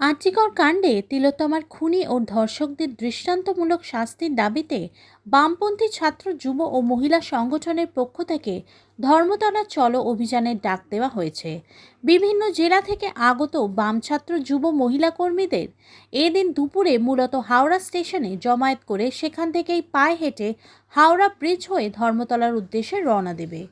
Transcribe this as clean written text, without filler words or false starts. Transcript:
আর্চিকর কাণ্ডে তিলোত্তমার খুনি ও ধর্ষকদের দৃষ্টান্তমূলক শাস্তির দাবিতে বামপন্থী ছাত্র, যুব ও মহিলা সংগঠনের পক্ষ থেকে ধর্মতলা চলো অভিযানের ডাক দেওয়া হয়েছে। বিভিন্ন জেলা থেকে আগত বাম ছাত্র, যুব, মহিলা কর্মীদের এদিন দুপুরে মূলত হাওড়া স্টেশনে জমায়েত করে সেখান থেকেই পায়ে হেঁটে হাওড়া ব্রিজ হয়ে ধর্মতলার উদ্দেশ্যে রওনা দেবে।